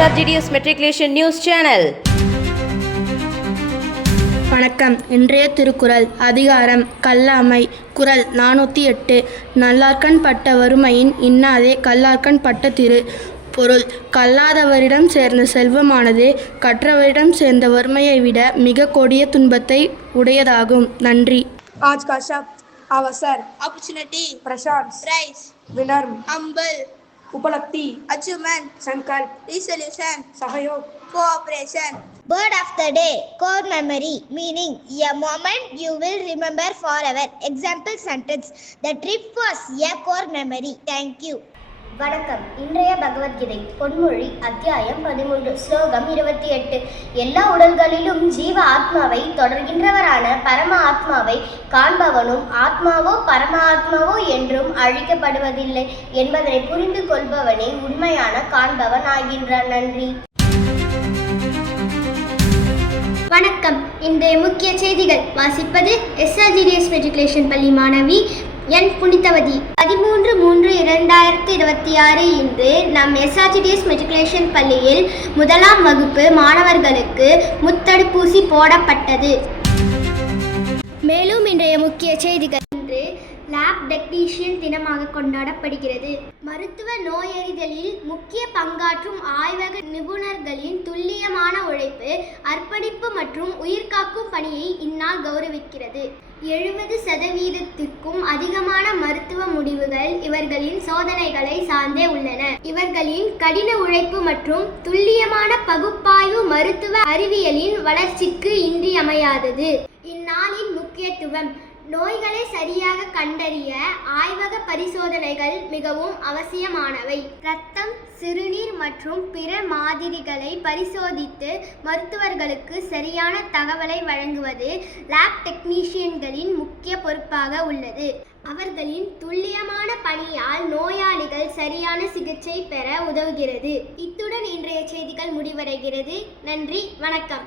SRGDS Matriculation News Channel. வணக்கம். இன்றைய திருக்குறள் அதிகாரம் கல்லாமை. குறள் 408. நல்லார்கண் பட்ட வறுமையின் இன்னாதே கல்லார்கண் பட்ட திரு. பொருள்: கல்லாதவரிடம் சேர்ந்த செல்வமானது கற்றவரிடம் சேர்ந்த வறுமையை விட மிக கொடிய துன்பத்தை உடையதாகும். நன்றி. आज का शब्द अवसर, opportunity, प्रशंस, prize, विनम्र, humble, उपलब्धि, achievement, संकल्प, resolution, सहयोग. cooperation. Word of the day: core memory, meaning a moment you will remember forever. Example sentence: the trip was a core memory. Thank you. வணக்கம். இன்றைய பகவத்கீதை பொன்மொழி அத்தியாயம் 13 ஸ்லோகம் 28. எல்லா உடல்களிலும் ஜீவ ஆத்மாவை தொடர்கின்றவரான பரம ஆத்மாவை காண்பவனும் ஆத்மாவோ பரம ஆத்மாவோ என்றும் அழிக்கப்படுவதில்லை என்பதனை புரிந்து கொள்பவனே உண்மையான காண்பவன் ஆகின்றான். நன்றி. வணக்கம். இன்றைய முக்கிய செய்திகள் வாசிப்பது SRGDS மெட்ரிகுலேஷன் பள்ளி மாணவி என் புனிதவதி. 13/3/2026 இன்று நம் SRGDS மெட்ரிகுலேஷன் பள்ளியில் 1ஆம் வகுப்பு மாணவர்களுக்கு முத்தடுப்பூசி போடப்பட்டது. மேலும் இன்றைய முக்கிய செய்திகள்: இன்று லேப் டெக்னீஷியன் தினமாக கொண்டாடப்படுகிறது. மருத்துவ நோயறிதலில் முக்கிய பங்காற்றும் ஆய்வக நிபுணர்களின் துல்லியமான உழைப்பு, அர்ப்பணிப்பு மற்றும் உயிர்காக்கும் பணியை இந்நாள் கௌரவிக்கிறது. 70% அதிகமான மருத்துவ முடிவுகள் இவர்களின் சோதனைகளை சார்ந்தே உள்ளன. இவர்களின் கடின உழைப்பு மற்றும் துல்லியமான பகுப்பாய்வு மருத்துவ அறிவியலின் வளர்ச்சிக்கு இன்றியமையாதது. இந்நாளின் முக்கியத்துவம்: நோய்களை சரியாக கண்டறிய ஆய்வக பரிசோதனைகள் மிகவும் அவசியமானவை. இரத்தம், சிறுநீர் மற்றும் பிற மாதிரிகளை பரிசோதித்து மருத்துவர்களுக்கு சரியான தகவலை வழங்குவது லேப் டெக்னீஷியன்களின் முக்கிய பொறுப்பாக உள்ளது. அவர்களின் துல்லியமான பணியால் நோயாளிகள் சரியான சிகிச்சை பெற உதவுகிறது. இத்துடன் இன்றைய செய்திகள் முடிவடைகிறது. நன்றி, வணக்கம்.